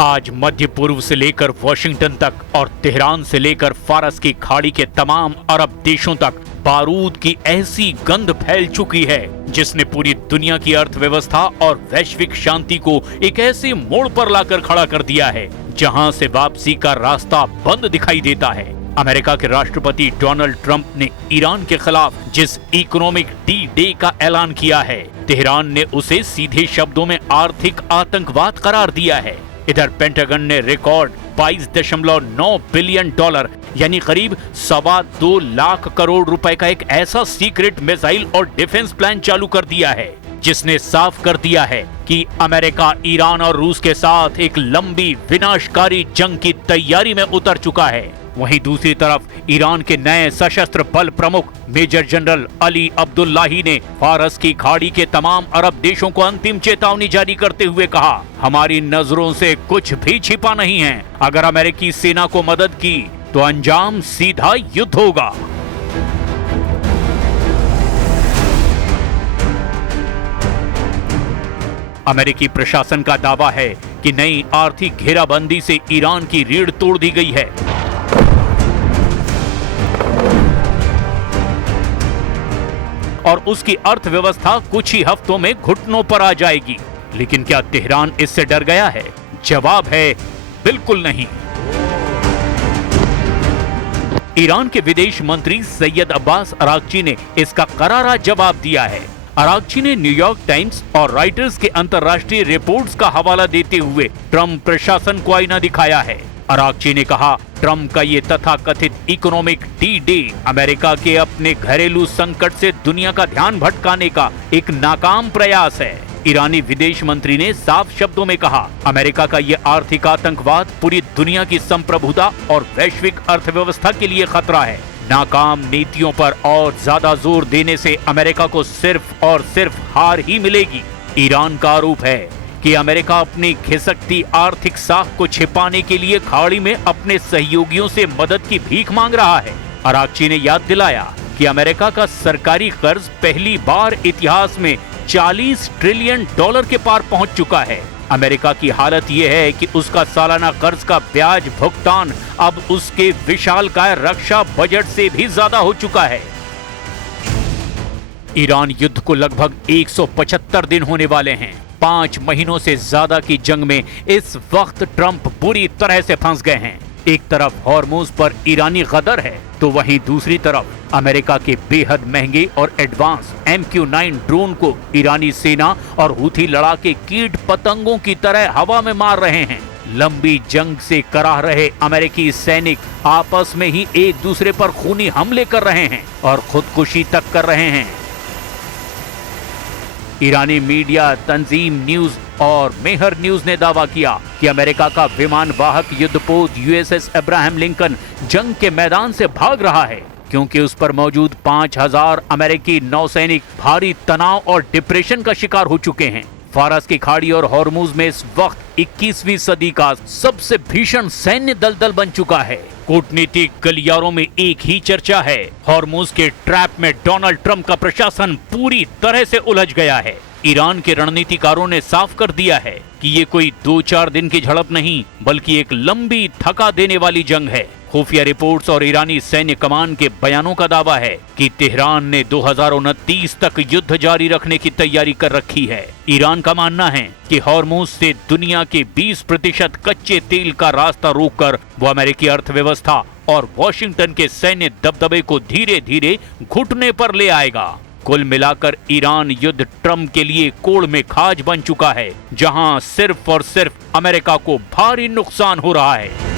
आज मध्य पूर्व से लेकर वॉशिंगटन तक और तेहरान से लेकर फारस की खाड़ी के तमाम अरब देशों तक बारूद की ऐसी गंध फैल चुकी है जिसने पूरी दुनिया की अर्थव्यवस्था और वैश्विक शांति को एक ऐसे मोड़ पर लाकर खड़ा कर दिया है जहां से वापसी का रास्ता बंद दिखाई देता है। अमेरिका के राष्ट्रपति डोनाल्ड ट्रंप ने ईरान के खिलाफ जिस इकोनॉमिक डी डे का ऐलान किया है, तेहरान ने उसे सीधे शब्दों में आर्थिक आतंकवाद करार दिया है। इधर पेंटागन ने रिकॉर्ड 22.9 बिलियन डॉलर यानी करीब 2.25 लाख करोड़ रुपए का एक ऐसा सीक्रेट मिसाइल और डिफेंस प्लान चालू कर दिया है जिसने साफ कर दिया है कि अमेरिका ईरान और रूस के साथ एक लंबी विनाशकारी जंग की तैयारी में उतर चुका है। वहीं दूसरी तरफ ईरान के नए सशस्त्र बल प्रमुख मेजर जनरल अली अब्दुल्लाही ने फारस की खाड़ी के तमाम अरब देशों को अंतिम चेतावनी जारी करते हुए कहा, हमारी नजरों से कुछ भी छिपा नहीं है। अगर अमेरिकी सेना को मदद की तो अंजाम सीधा युद्ध होगा। अमेरिकी प्रशासन का दावा है कि नई आर्थिक घेराबंदी से ईरान की रीढ़ तोड़ दी गई है। और उसकी अर्थव्यवस्था कुछ ही हफ्तों में घुटनों पर आ जाएगी। लेकिन क्या तेहरान इससे डर गया है? जवाब है बिल्कुल नहीं। ईरान के विदेश मंत्री सैयद अब्बास अरागची ने इसका करारा जवाब दिया है। अरागची ने न्यूयॉर्क टाइम्स और रॉयटर्स के अंतर्राष्ट्रीय रिपोर्ट्स का हवाला देते हुए ट्रंप प्रशासन को आईना दिखाया है। अरागची ने कहा, ट्रंप का ये तथाकथित इकोनॉमिक डी डे अमेरिका के अपने घरेलू संकट से दुनिया का ध्यान भटकाने का एक नाकाम प्रयास है। ईरानी विदेश मंत्री ने साफ शब्दों में कहा, अमेरिका का ये आर्थिक आतंकवाद पूरी दुनिया की संप्रभुता और वैश्विक अर्थव्यवस्था के लिए खतरा है। नाकाम नीतियों पर और ज्यादा जोर देने से अमेरिका को सिर्फ और सिर्फ हार ही मिलेगी। ईरान का आरोप है कि अमेरिका अपनी खिसकती आर्थिक साख को छिपाने के लिए खाड़ी में अपने सहयोगियों से मदद की भीख मांग रहा है। अरागची ने याद दिलाया कि अमेरिका का सरकारी कर्ज पहली बार इतिहास में 40 ट्रिलियन डॉलर के पार पहुंच चुका है। अमेरिका की हालत यह है कि उसका सालाना कर्ज का ब्याज भुगतान अब उसके विशालकाय रक्षा बजट से भी ज्यादा हो चुका है। ईरान युद्ध को लगभग 175 दिन होने वाले हैं। 5 महीनों से ज्यादा की जंग में इस वक्त ट्रंप बुरी तरह से फंस गए हैं। एक तरफ हॉर्मुज पर ईरानी गदर है तो वहीं दूसरी तरफ अमेरिका के बेहद महंगे और एडवांस MQ-9 ड्रोन को ईरानी सेना और हूथी लड़ाके कीट पतंगों की तरह हवा में मार रहे हैं। लंबी जंग से कराह रहे अमेरिकी सैनिक आपस में ही एक दूसरे पर खूनी हमले कर रहे हैं और खुदकुशी तक कर रहे हैं। ईरानी मीडिया तंजीम न्यूज और मेहर न्यूज ने दावा किया कि अमेरिका का विमान वाहक युद्धपोत USS अब्राहम लिंकन जंग के मैदान से भाग रहा है क्योंकि उस पर मौजूद 5000 अमेरिकी नौसैनिक भारी तनाव और डिप्रेशन का शिकार हो चुके हैं। फारस की खाड़ी और हॉर्मुज में इस वक्त 21वीं सदी का सबसे भीषण सैन्य दलदल बन चुका है। कूटनीतिक गलियारों में एक ही चर्चा है, हॉर्मुज के ट्रैप में डोनाल्ड ट्रंप का प्रशासन पूरी तरह से उलझ गया है। ईरान के रणनीतिकारों ने साफ कर दिया है कि ये कोई 2-4 दिन की झड़प नहीं बल्कि एक लंबी थका देने वाली जंग है। खुफिया रिपोर्ट्स और ईरानी सैन्य कमान के बयानों का दावा है कि तेहरान ने 2029 तक युद्ध जारी रखने की तैयारी कर रखी है। ईरान का मानना है कि हॉर्मुज से दुनिया के 20% कच्चे तेल का रास्ता रोककर वो अमेरिकी अर्थव्यवस्था और वॉशिंगटन के सैन्य दबदबे को धीरे धीरे घुटने पर ले आएगा। कुल मिलाकर ईरान युद्ध ट्रंप के लिए कोड़ में खाज बन चुका है, जहां सिर्फ और सिर्फ अमेरिका को भारी नुकसान हो रहा है।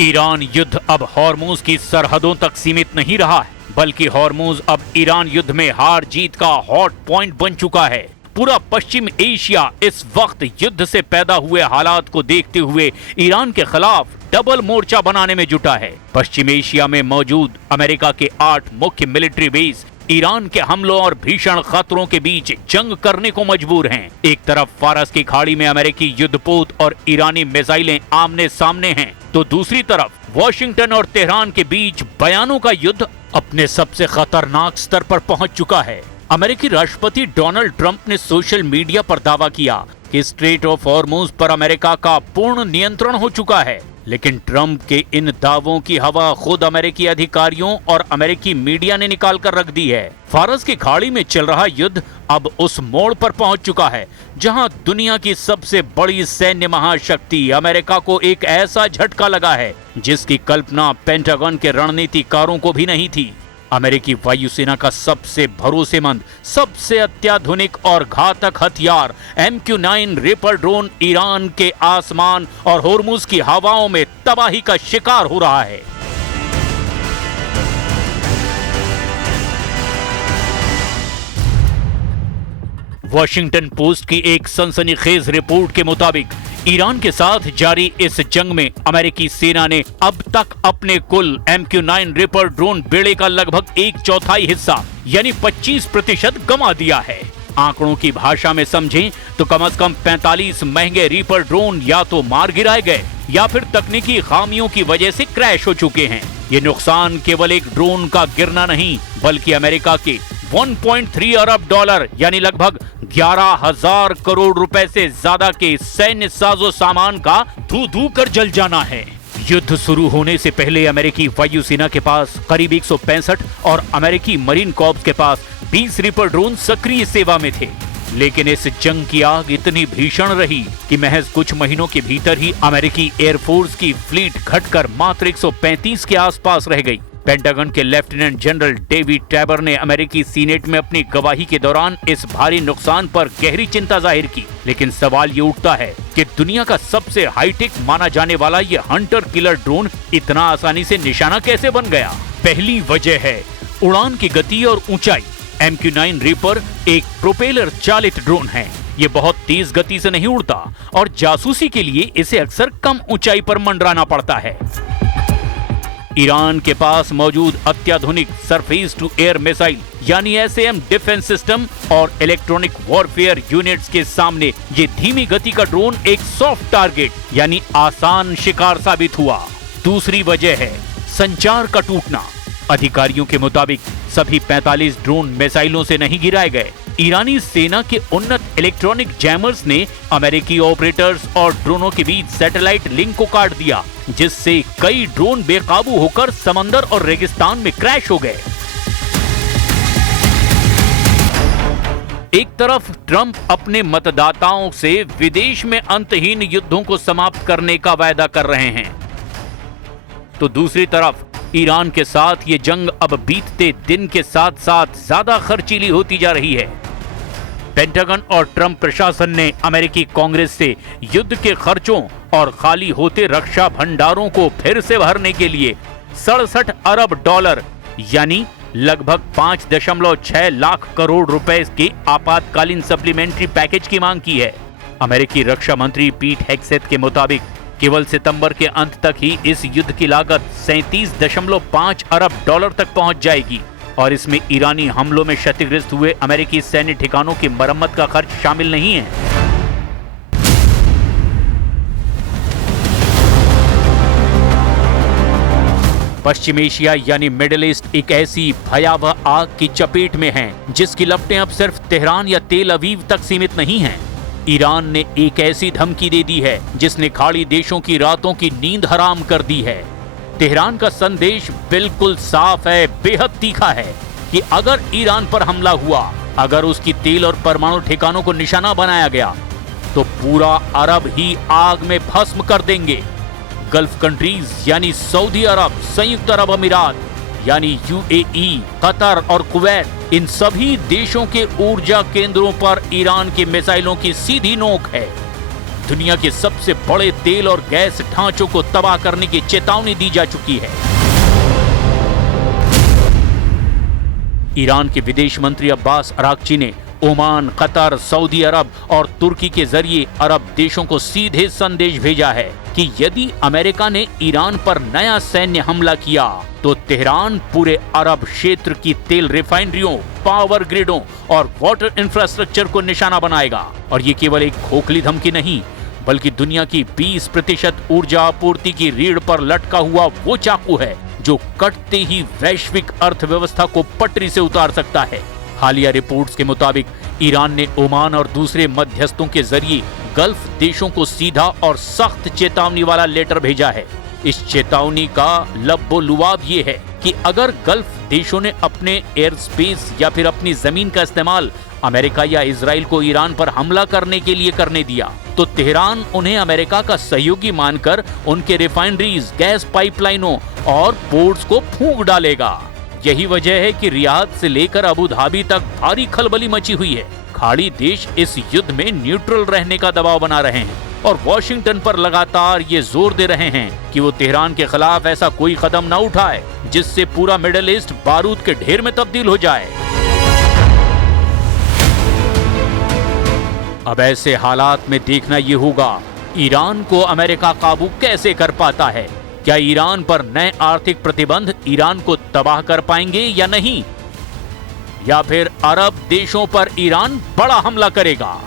ईरान युद्ध अब हॉर्मुज की सरहदों तक सीमित नहीं रहा है, बल्कि हॉर्मुज अब ईरान युद्ध में हार जीत का हॉट पॉइंट बन चुका है। पूरा पश्चिम एशिया इस वक्त युद्ध से पैदा हुए हालात को देखते हुए ईरान के खिलाफ डबल मोर्चा बनाने में जुटा है। पश्चिम एशिया में मौजूद अमेरिका के 8 मुख्य मिलिट्री बेस ईरान के हमलों और भीषण खतरों के बीच जंग करने को मजबूर हैं। एक तरफ फारस की खाड़ी में अमेरिकी युद्धपोत और ईरानी मिसाइलें आमने सामने हैं, तो दूसरी तरफ वॉशिंगटन और तेहरान के बीच बयानों का युद्ध अपने सबसे खतरनाक स्तर पर पहुंच चुका है। अमेरिकी राष्ट्रपति डोनाल्ड ट्रंप ने सोशल मीडिया पर दावा किया कि स्ट्रेट ऑफ हॉर्मुज पर अमेरिका का पूर्ण नियंत्रण हो चुका है, लेकिन ट्रंप के इन दावों की हवा खुद अमेरिकी अधिकारियों और अमेरिकी मीडिया ने निकाल कर रख दी है। फारस की खाड़ी में चल रहा युद्ध अब उस मोड़ पर पहुंच चुका है जहां दुनिया की सबसे बड़ी सैन्य महाशक्ति अमेरिका को एक ऐसा झटका लगा है जिसकी कल्पना पेंटागन के रणनीतिकारों को भी नहीं थी। अमेरिकी वायुसेना का सबसे भरोसेमंद, सबसे अत्याधुनिक और घातक हथियार MQ-9 रिपर ड्रोन ईरान के आसमान और होर्मुज की हवाओं में तबाही का शिकार हो रहा है। वॉशिंगटन पोस्ट की एक सनसनीखेज रिपोर्ट के मुताबिक ईरान के साथ जारी इस जंग में अमेरिकी सेना ने अब तक अपने कुल MQ-9 रिपर ड्रोन बेड़े का लगभग 1/4 हिस्सा यानी 25% गंवा दिया है। आंकड़ों की भाषा में समझें तो कम से कम 45 महंगे रिपर ड्रोन या तो मार गिराए गए या फिर तकनीकी खामियों की वजह से क्रैश हो चुके हैं। ये नुकसान केवल एक ड्रोन का गिरना नहीं बल्कि अमेरिका के 1.3 अरब डॉलर यानी लगभग 11,000 करोड़ रुपए से ज्यादा के सैन्य साजो सामान का धू कर जल जाना है। युद्ध शुरू होने से पहले अमेरिकी वायुसेना के पास करीब 165 और अमेरिकी मरीन कॉर्प्स के पास 20 रिपर ड्रोन सक्रिय सेवा में थे, लेकिन इस जंग की आग इतनी भीषण रही कि महज कुछ महीनों के भीतर ही अमेरिकी एयरफोर्स की फ्लीट घटकर मात्र 135 के आसपास रह गई। पेंटागन के लेफ्टिनेंट जनरल डेविड टैबर ने अमेरिकी सीनेट में अपनी गवाही के दौरान इस भारी नुकसान पर गहरी चिंता जाहिर की, लेकिन सवाल ये उठता है कि दुनिया का सबसे हाईटेक माना जाने वाला ये हंटर किलर ड्रोन इतना आसानी से निशाना कैसे बन गया। पहली वजह है उड़ान की गति और ऊंचाई। MQ-9 रिपर एक प्रोपेलर चालित ड्रोन है। ये बहुत तेज गति से नहीं उड़ता और जासूसी के लिए इसे अक्सर कम ऊंचाई पर मंडराना पड़ता है। ईरान के पास मौजूद अत्याधुनिक सरफेस टू एयर मिसाइल यानी SAM डिफेंस सिस्टम और इलेक्ट्रॉनिक वॉरफेयर यूनिट्स के सामने ये धीमी गति का ड्रोन एक सॉफ्ट टारगेट यानी आसान शिकार साबित हुआ। दूसरी वजह है संचार का टूटना। अधिकारियों के मुताबिक सभी 45 ड्रोन मिसाइलों से नहीं गिराए गए। ईरानी सेना के उन्नत इलेक्ट्रॉनिक जैमर्स ने अमेरिकी ऑपरेटर्स और ड्रोनों के बीच सैटेलाइट लिंक को काट दिया, जिससे कई ड्रोन बेकाबू होकर समंदर और रेगिस्तान में क्रैश हो गए। एक तरफ ट्रंप अपने मतदाताओं से विदेश में अंतहीन युद्धों को समाप्त करने का वायदा कर रहे हैं, तो दूसरी तरफ ईरान के साथ ये जंग अब बीतते दिन के साथ साथ ज्यादा खर्चीली होती जा रही है। पेंटागन और ट्रंप प्रशासन ने अमेरिकी कांग्रेस से युद्ध के खर्चों और खाली होते रक्षा भंडारों को फिर से भरने के लिए 67 अरब डॉलर यानी लगभग 5.6 लाख करोड़ रुपए के आपातकालीन सप्लीमेंट्री पैकेज की मांग की है। अमेरिकी रक्षा मंत्री पीट हेग्सेथ के मुताबिक केवल सितंबर के अंत तक ही इस युद्ध की लागत 37.5 अरब डॉलर तक पहुंच जाएगी और इसमें ईरानी हमलों में क्षतिग्रस्त हुए अमेरिकी सैन्य ठिकानों की मरम्मत का खर्च शामिल नहीं है। पश्चिम एशिया यानी मिडिल ईस्ट एक ऐसी भयावह आग की चपेट में है जिसकी लपटें अब सिर्फ तेहरान या तेल अवीव तक सीमित नहीं हैं। ईरान ने एक ऐसी धमकी दे दी है जिसने खाड़ी देशों की रातों की नींद हराम कर दी है। तेहरान का संदेश बिल्कुल साफ है, बेहद तीखा है कि अगर ईरान पर हमला हुआ, अगर उसकी तेल और परमाणु ठिकानों को निशाना बनाया गया तो पूरा अरब ही आग में भस्म कर देंगे। गल्फ कंट्रीज यानी सऊदी अरब, संयुक्त अरब अमीरात यानी UAE, कतर और कुवैत, इन सभी देशों के ऊर्जा केंद्रों पर ईरान की मिसाइलों की सीधी नोक है। दुनिया के सबसे बड़े तेल और गैस ढांचों को तबाह करने की चेतावनी दी जा चुकी है। ईरान के विदेश मंत्री अब्बास अराक्ची ने ओमान, कतर, सऊदी अरब और तुर्की के जरिए अरब देशों को सीधे संदेश भेजा है कि यदि अमेरिका ने ईरान पर नया सैन्य हमला किया तो तेहरान पूरे अरब क्षेत्र की तेल रिफाइनरियों, पावर ग्रिडों और वाटर इंफ्रास्ट्रक्चर को निशाना बनाएगा। और ये केवल एक खोखली धमकी नहीं बल्कि दुनिया की 20% ऊर्जा आपूर्ति की रीढ़ पर लटका हुआ वो चाकू है जो कटते ही वैश्विक अर्थव्यवस्था को पटरी से उतार सकता है। हालिया रिपोर्ट्स के मुताबिक ईरान ने ओमान और दूसरे मध्यस्थों के जरिए गल्फ देशों को सीधा और सख्त चेतावनी वाला लेटर भेजा है। इस चेतावनी का लब्बो-लुआब ये है कि अगर गल्फ देशों ने अपने एयर स्पेस या फिर अपनी जमीन का इस्तेमाल अमेरिका या इजराइल को ईरान पर हमला करने के लिए करने दिया, तो तेहरान उन्हें अमेरिका का सहयोगी मानकर उनके रिफाइनरीज, गैस पाइपलाइनों और पोर्ट्स को फूंक डालेगा। यही वजह है कि रियाद से लेकर अबू धाबी तक भारी खलबली मची हुई है। खाड़ी देश इस युद्ध में न्यूट्रल रहने का दबाव बना रहे हैं और वॉशिंगटन पर लगातार ये जोर दे रहे हैं कि वो तेहरान के खिलाफ ऐसा कोई कदम न उठाए जिससे पूरा मिडिल ईस्ट बारूद के ढेर में तब्दील हो जाए। अब ऐसे हालात में देखना ये होगा ईरान को अमेरिका काबू कैसे कर पाता है। क्या ईरान पर नए आर्थिक प्रतिबंध ईरान को तबाह कर पाएंगे या नहीं, या फिर अरब देशों पर ईरान बड़ा हमला करेगा।